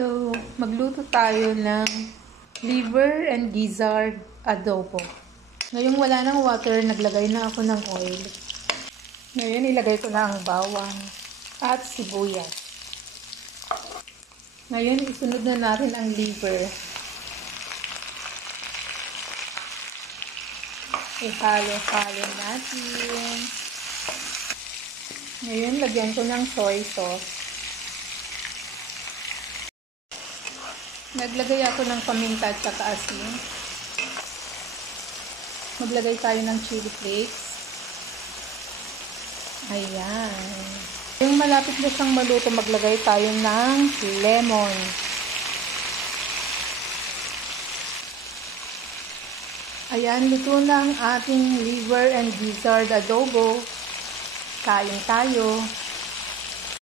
Hello! Magluto tayo ng liver and gizzard adobo. Ngayong wala ng water, naglagay na ako ng oil. Ngayon ilagay ko na ang bawang at sibuyas. Ngayon isunod na natin ang liver. Ihalo-halo natin. Ngayon lagyan ko ng soy sauce. Naglagay ako ng paminta at saka asin. Maglagay tayo ng chili flakes. Ayan. Yung malapit na siyang maluto, maglagay tayo ng lemon. Ayan, luto na ang ating liver and gizzard adobo. Kain tayo.